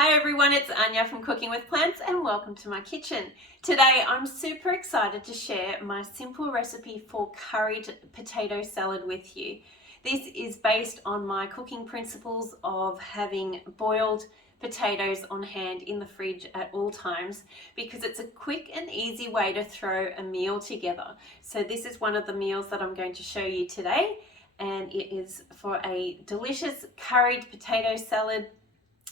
Hi everyone, it's Anja from Cooking with Plants and welcome to my kitchen. Today I'm super excited to share my simple recipe for curried potato salad with you. This is based on my cooking principles of having boiled potatoes on hand in the fridge at all times because it's a quick and easy way to throw a meal together. So this is one of the meals that I'm going to show you today, and it is for a delicious curried potato salad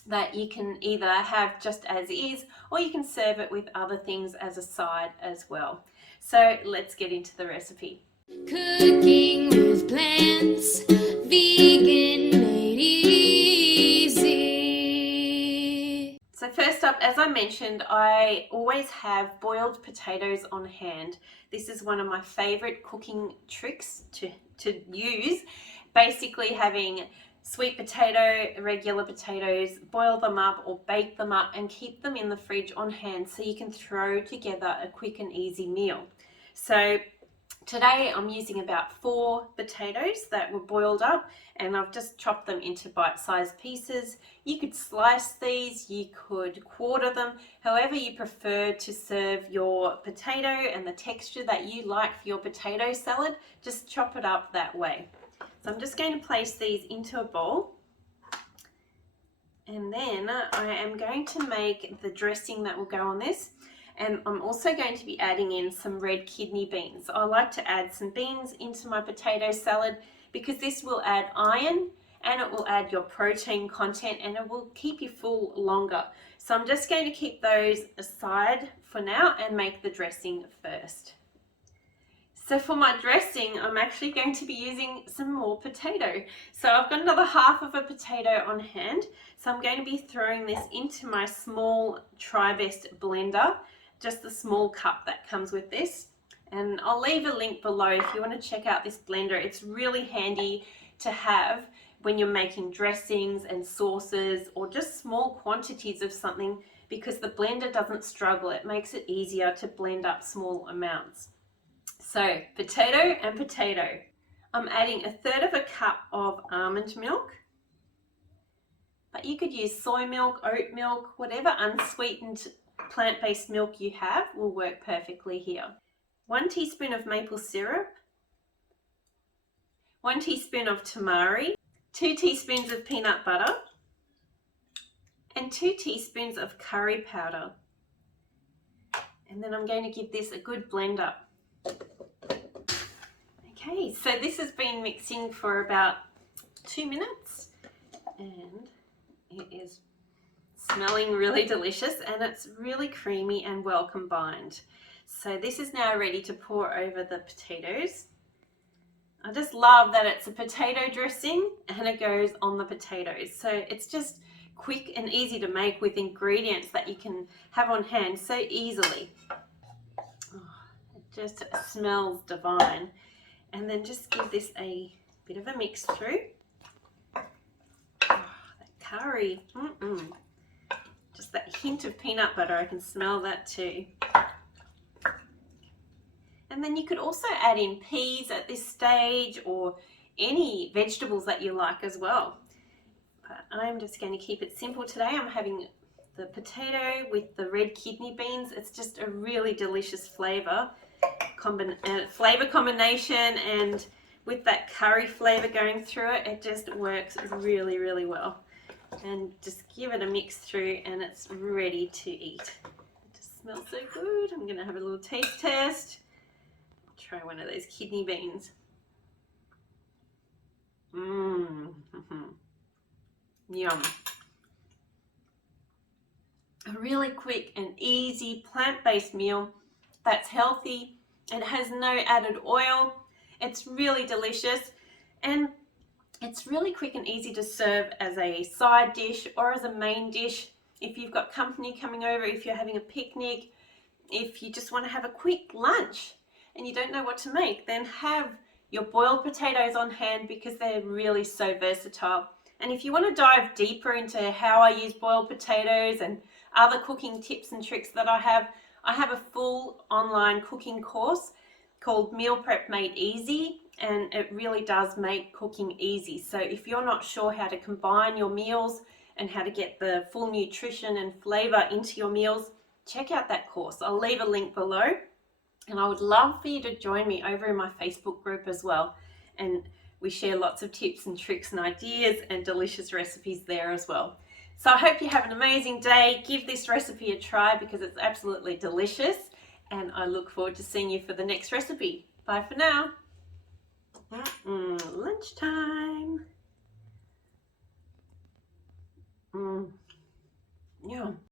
that you can either have just as is or you can serve it with other things as a side as well. So let's get into the recipe. Cooking with plants, vegan made easy. So first up, as I mentioned, I always have boiled potatoes on hand. This is one of my favorite cooking tricks to use. Basically having sweet potato, regular potatoes, boil them up or bake them up and keep them in the fridge on hand so you can throw together a quick and easy meal. So today I'm using about 4 potatoes that were boiled up and I've just chopped them into bite-sized pieces. You could slice these, you could quarter them, however you prefer to serve your potato and the texture that you like for your potato salad, just chop it up that way. So I'm just going to place these into a bowl, and then I am going to make the dressing that will go on this, and I'm also going to be adding in some red kidney beans. I like to add some beans into my potato salad because this will add iron and it will add your protein content and it will keep you full longer. So I'm just going to keep those aside for now and make the dressing first. So for my dressing, I'm actually going to be using some more potato. So I've got another half of a potato on hand. So I'm going to be throwing this into my small Tri-Best blender, just the small cup that comes with this. And I'll leave a link below if you want to check out this blender. It's really handy to have when you're making dressings and sauces or just small quantities of something because the blender doesn't struggle. It makes it easier to blend up small amounts. So potato and potato. I'm adding 1/3 of a cup of almond milk, but you could use soy milk, oat milk, whatever unsweetened plant-based milk you have will work perfectly here. 1 teaspoon of maple syrup, 1 teaspoon of tamari, 2 teaspoons of peanut butter, and 2 teaspoons of curry powder. And then I'm going to give this a good blend up. Okay, so this has been mixing for about 2 minutes and it is smelling really delicious and it's really creamy and well combined. So this is now ready to pour over the potatoes. I just love that it's a potato dressing and it goes on the potatoes. So it's just quick and easy to make with ingredients that you can have on hand so easily. Oh, it just smells divine. And then just give this a bit of a mix through. Oh, that curry. Just that hint of peanut butter, I can smell that too. And then you could also add in peas at this stage or any vegetables that you like as well. But I'm just going to keep it simple today. I'm having the potato with the red kidney beans. It's just a really delicious flavor combination, and with that curry flavor going through it, it just works really, really well. And just give it a mix through and it's ready to eat. It just smells so good. I'm going to have a little taste test. Try one of those kidney beans. Yum. A really quick and easy plant-based meal that's healthy. It has no added oil. It's really delicious and it's really quick and easy to serve as a side dish or as a main dish if you've got company coming over, if you're having a picnic, if you just want to have a quick lunch and you don't know what to make, then have your boiled potatoes on hand because they're really so versatile. And if you want to dive deeper into how I use boiled potatoes and other cooking tips and tricks that I have a full online cooking course called Meal Prep Made Easy, and it really does make cooking easy. So if you're not sure how to combine your meals and how to get the full nutrition and flavor into your meals, check out that course. I'll leave a link below, and I would love for you to join me over in my Facebook group as well. And we share lots of tips and tricks and ideas and delicious recipes there as well. So I hope you have an amazing day. Give this recipe a try because it's absolutely delicious, and I look forward to seeing you for the next recipe. Bye for now. Lunchtime. Yum.